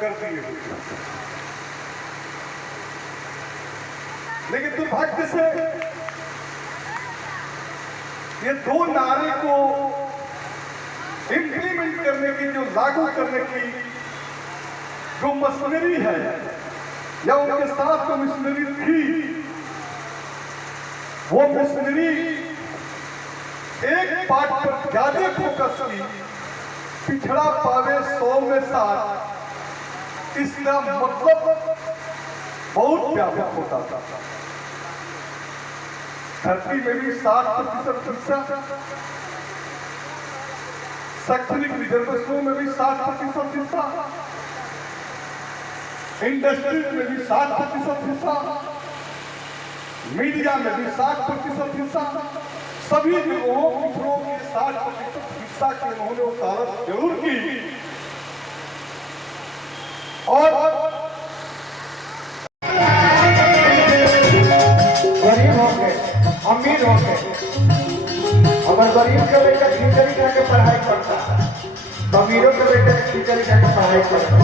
कर दिए होते। लेकिन दुर्भाग्य से ये दो नारे को इंप्लीमेंट करने की, जो लागू करने की जो मशीनरी है या उनके साथ जो मशीनरी थी, वो मशीनरी एक पार्ट पर ज्यादा फोकस की, पिछड़ा पावे 100 में 60, इसका मतलब बहुत व्यापक होता था। धरती में भी 60% हिस्सा, शैक्षणिक रिजर्वेशनों में भी 60% हिस्सा, इंडस्ट्री में भी 60% हिस्सा, मीडिया में भी 60% हिस्सा, सभी जगहों पिछड़ों के 60% हिस्सा की उन्होंने वकालत जरूर की। और गरीब हो गए, अमीर हो गए, अगर गरीब के बेटा खिचड़ी खा के पढ़ाई करता है, तो अमीरों के बेटे खिचड़ी खा के पढ़ाई करता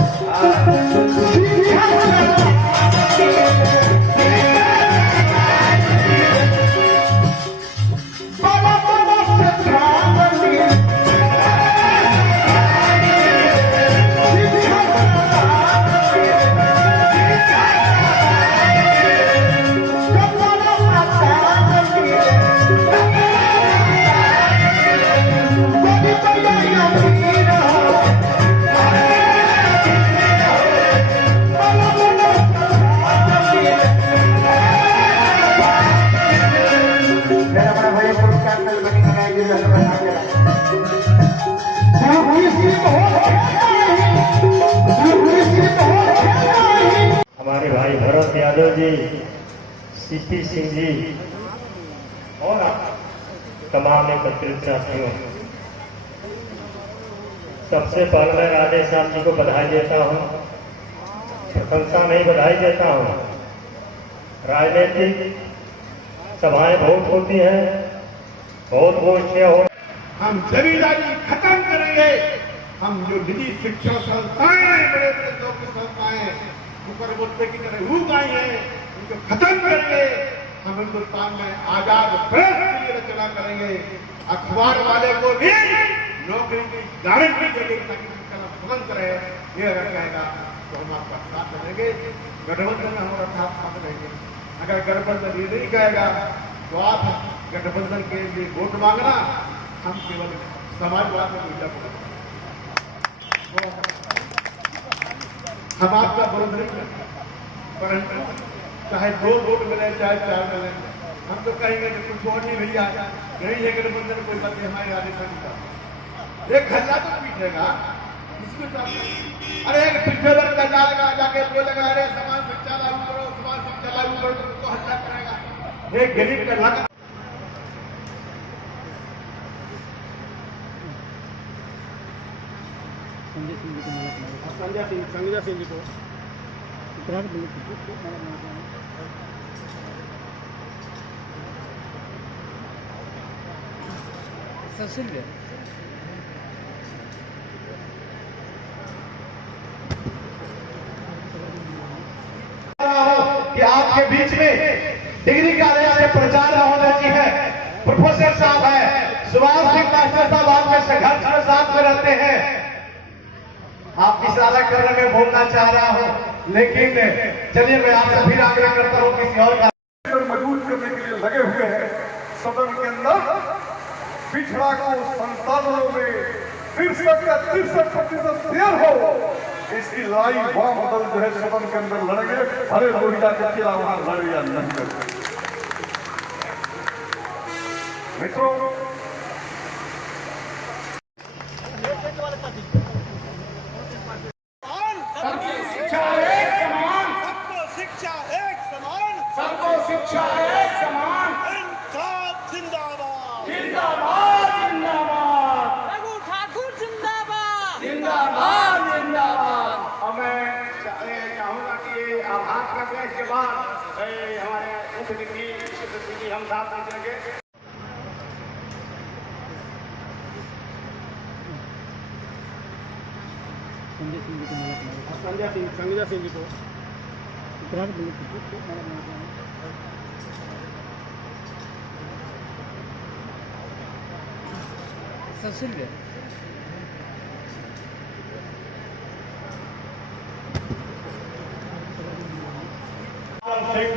हमारे भाई भरत यादव जी, सीपी सिंह जी और तमाम एकत्रित साथियों, सबसे पहले मैं राधे श्याम जी को बधाई देता हूँ, प्रशंसा नहीं बधाई देता हूँ। राजनीतिक सभाएं बहुत होती हैं, बहुत गोष्ठियाँ हो, हम जमींदारी खत्म करेंगे। हम जो निजी शिक्षण संस्थाएं, बड़े बड़े लोग की संस्थाएं ऊपर मुद्दे की तरह उग आई हैं, उनको खत्म करेंगे। हम हिंदुस्तान में आजाद प्रेस के लिए रचना करेंगे। अखबार वाले को भी नौकरी की गारंटी देंगे ताकि उनका स्वतंत्र रहे। ये अगर कहेगा तो हम आपका साथ देंगे, गठबंधन में हमारा साथ देंगे। अगर गठबंधन ये नहीं कहेगा तो आप गठबंधन के लिए वोट मांगना, हम केवल समाजवाद में पूजा करेंगे। हम आपका विरोध नहीं करते, परंतु चाहे 2 वोट मिले चाहे 4 मिले, हम तो कहेंगे कि कुछ और नहीं भैया, नहीं है गठबंधन, कोई बात नहीं, हमारे आदेश नहीं। एक हल्ला तो पीछेगा, इसमें अरे एक पीछे वर्ग का जाएगा, जाके बोलेगा अरे समाज शिक्षा लागू करो, समाज शिक्षा लागू करो, तो हल्ला करेगा। एक गरीब का लागत संजय सिंह जी को कि आपके बीच में डिग्री कॉलेज के प्राचार्य होने की है, प्रोफेसर साहब है, सुभाष सिंह मास्टर साहब आपके संघर्ष में साथ में रहते हैं। आप इशारा करने में बोलना चाह रहा हूं, लेकिन चलिए मैं आपसे फिर आग्रह करता हूं किसी और का मजबूत करने के लिए लगे हुए हैं। सदन के अंदर पिछड़ा को संसाधनों में 63% शेयर हो, इसकी लड़ाई वाम दल जो है सदन के अंदर लड़ेंगे। भले लोहिया के खिलाफ वहां लड़े या नहीं लड़े। मित्रों, शिक्षा एक समान, जिंदाबाद जिंदाबाद जिंदाबाद, रघु ठाकुर जिंदाबाद जिंदाबाद जिंदाबाद। और मैं चाहूंगा कि आभार करने के बाद हमारे मुख्य हम साथ में चलेंगे। संजय संजय सिंह जी को सिंह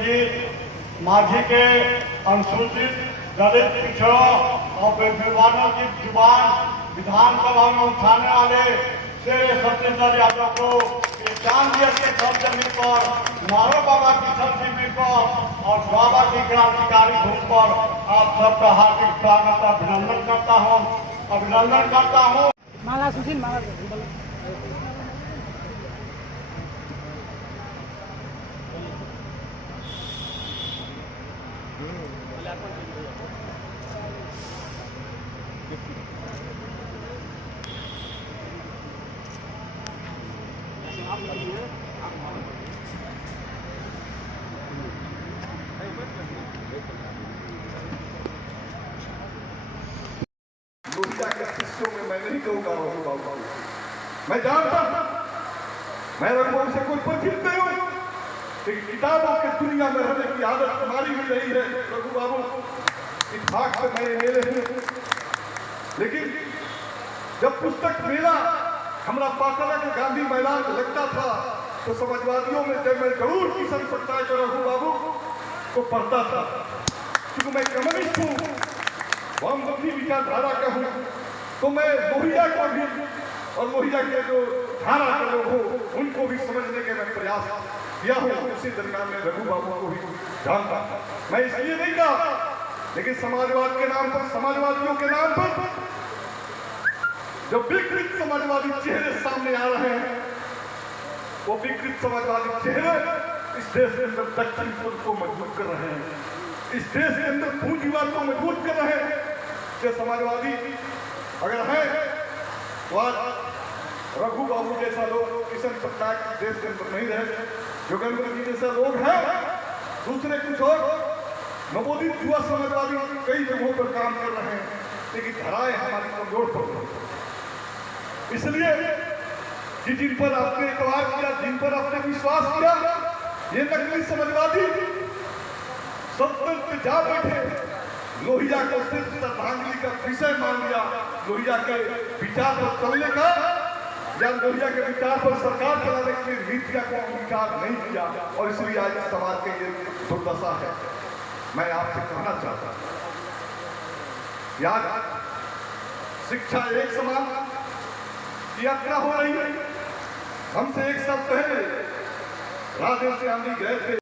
जी माझी के अनुसूचित दलित पिछड़ों और विवादित जुबान विधानसभा में उठाने वाले शेर सत्येंद्र यादव को चांदिया के सब जमीन पर मारो बाबा की सब जमीन पर और बाबा की क्रांतिकारी भूमि पर आप सबका हार्दिक स्वागत अभिनंदन करता हूँ। माला सुशील माला लोहिया के शिष्यों में मैं नहीं कहूँगा रघु बाबू, मैं जानता हूँ मैं रघु बाबू से कोई परिचित नहीं हूँ, लेकिन किताबों के दुनिया में रहने की आदत हमारी भी नहीं है रघु बाबू, इस भाग से मैंने मेले हैं। लेकिन जब पुस्तक मेला हमारा पाटना के गांधी मैदान में लगता था तो समाजवादियों में जब मैं जरूर किशन पटनायक और रघु बाबू को पढ़ता था, क्योंकि मैं कम्युनिस्ट हूँ, वामपंथी विचारधारा का हूँ, तो मैं लोहिया को भी और लोहिया के जो धारा के लोग हो उनको भी समझने के मैं प्रयास किया हूँ। उसी दरमियान में रघु बाबू को भी जानता मैं इसलिए नहीं कहा, लेकिन समाजवाद के नाम पर, समाजवादियों के नाम पर जो विकृत समाजवादी चेहरे सामने आ रहे हैं, वो विकृत समाजवादी चेहरे इस देश के अंदर दक्षिण को मजबूत कर रहे हैं, इस देश के अंदर पूंजीवाद को मजबूत कर रहे हैं। जो समाजवादी अगर है तो आज रघु बाबू जैसा लोग, किशन पटनायक देश के अंदर नहीं रहे, योगेंद्र जी जैसा लोग हैं, दूसरे कुछ और नवोदित युवा समाजवादी कई जगहों पर काम कर रहे हैं, लेकिन धाराएं हमारी कमजोर पड़ रही। इसलिए कि जिन पर आपने एतवार किया, जिन पर आपने विश्वास किया, ये नकली समाजवादी सत्तर पे जा बैठे, लोहिया को सिर्फ श्रद्धांजलि का विषय मान लिया, लोहिया के विचार पर चलने का या लोहिया के विचार पर सरकार चलाने की नीतियां को विचार नहीं किया, और इसलिए आज समाज के ये दुर्दशा है। मैं आपसे कहना चाहता हूं, याद शिक्षा एक समान की यात्रा हो रही है। हमसे एक साल पहले राधे से आंधी गए थे,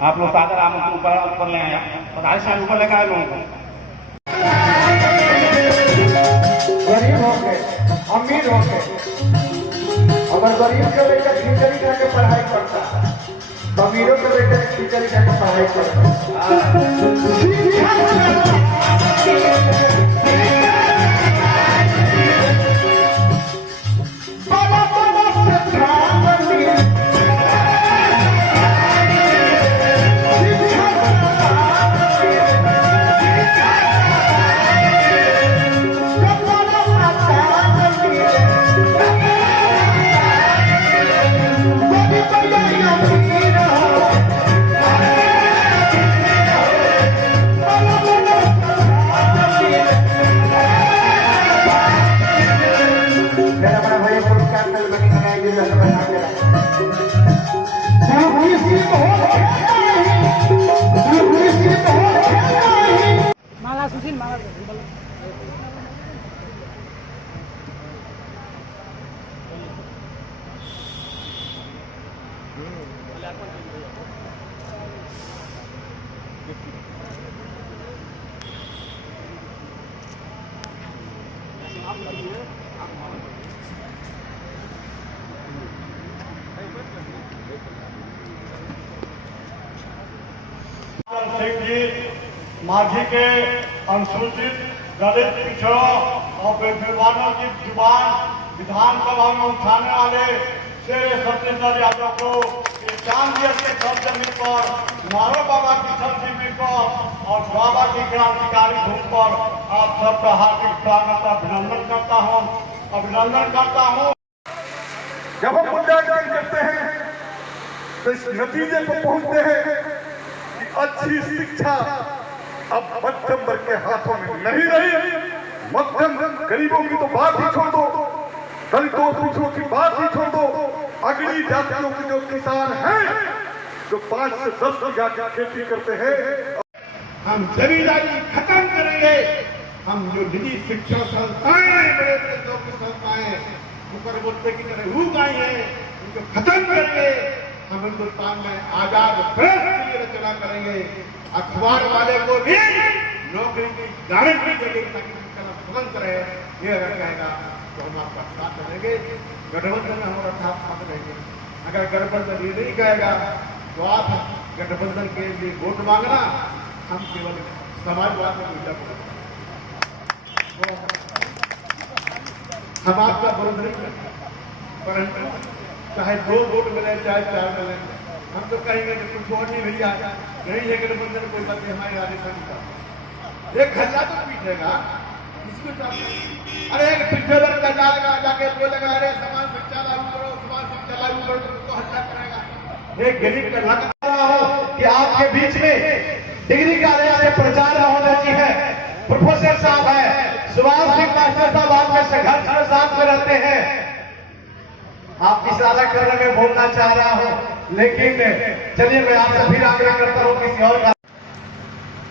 आप लोग सादर आमंत्रण ऊपर ले आया, प्रधान साहब ऊपर लेकर आए लोगों को। गरीब हो गए, अमीर हो गए, अगर गरीब के बेटा खिचड़ी खा के पढ़ाई करता है, तो अमीरों के बेटे खिचड़ी खा के पढ़ाई करता सिंह जी माझी के अनुसूचित दलित पिछड़ों और बेजुबानों की जुबान विधानसभा में उठाने वाले शेर सत्येंद्र यादव को चांदिया के सब जमीन पर मारो बाबा की सब जमीन पर और बाबा की क्रांतिकारी धूम पर आप सबका हार्दिक स्वागत अभिनंदन करता हूँ। जब हम मूल्यांकन करते हैं तो इस नतीजे पर पहुंचते हैं कि अच्छी शिक्षा अब मध्यम वर्ग के हाथों में नहीं रही। मध्यम गरीबों की तो बात ही छोड़ दो, दलितों पिछड़ों की बात ही छोड़ दो, अगली जातियों के जो किसान हैं जो 5 से 10 बीघा की खेती करते हैं, हम जमींदारी खत्म करेंगे। हम जो निजी शिक्षा संस्थाएं बड़े बड़े लोग की संस्थाएं ऊपर बोलते की तरह रूप आई है उनको खत्म करेंगे। हम हिंदुस्तान में आजाद प्रेस के लिए रचना करेंगे। अखबार वाले को भी नौकरी की गारंटी देंगे ताकि उनका स्वतंत्र रहे। ये अगर कहेगा तो हम आपका साथ देंगे। गठबंधन में हमारा साथ रहेंगे। अगर गठबंधन ये नहीं कहेगा तो आप गठबंधन के लिए वोट मांगना, हम केवल समाजवाद में पूजा करेंगे। हम आपका विरोध नहीं करते, परंतु चाहे 2 वोट मिले चाहे 4 मिले, हम तो कहेंगे कि कुछ और नहीं भैया, नहीं है गठबंधन कोई बात नहीं, हमारे राजस्थान का एक हल्ला तो पीछेगा इसको चाहते। अरे एक पीछे वर्ग का जाके बोलेगा अरे समाज शिक्षा लागू करो, समाज शिक्षा लागू करो, तो हल्ला करेगा। एक गरीब का लग रहा हूं कि आपके बीच में डिग्री कॉलेज से प्रचार होने की है। प्रोफेसर साहब है सुभाष सिंह मास्टर साहब आपके संघर्ष में साथ में रहते हैं। आप इशारा करने में बोलना चाह रहा हूं, लेकिन चलिए मैं आपसे फिर आग्रह करता हूं किसी और का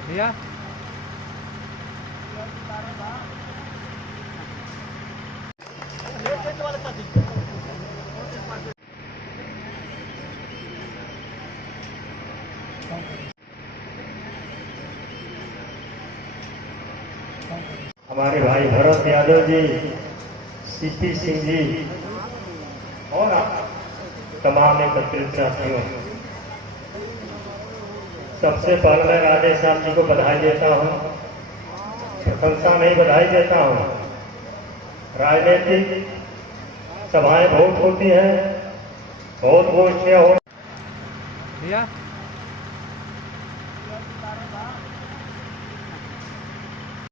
भैया हमारे भाई भरत यादव जी, सीपी सिंह जी और तमाम एकत्रित साथियों, सबसे पहले मैं राधे श्याम जी को बधाई देता हूँ। प्रशंसा नहीं बधाई देता हूँ। राजनीतिक सभाएं बहुत होती हैं, बहुत गोष्ठियाँ हो भैया